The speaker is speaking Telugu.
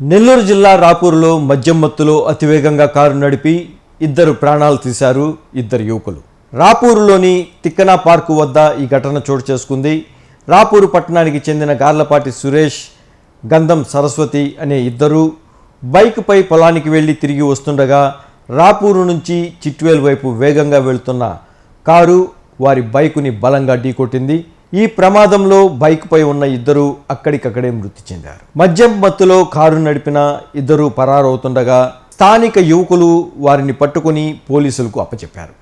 నెల్లూరు జిల్లా రాపూరులో మద్యం మత్తులో అతివేగంగా కారు నడిపి ఇద్దరు ప్రాణాలు తీశారు ఇద్దరు యువకులు. రాపూరులోని తిక్కన పార్కు వద్ద ఈ ఘటన చోటు చేసుకుంది. రాపూరు పట్టణానికి చెందిన గార్లపాటి సురేష్, గంధం సరస్వతి అనే ఇద్దరు బైక్పై పొలానికి వెళ్లి తిరిగి వస్తుండగా రాపూరు నుంచి చిట్వేల్ వైపు వేగంగా వెళుతున్న కారు వారి బైకుని బలంగా ఢీకొట్టింది. ఈ ప్రమాదంలో బైక్పై ఉన్న ఇద్దరు అక్కడికక్కడే మృతి చెందారు. మద్యం మత్తులో కారు నడిపిన ఇద్దరు పరారవుతుండగా స్థానిక యువకులు వారిని పట్టుకుని పోలీసులకు అప్పచెప్పారు.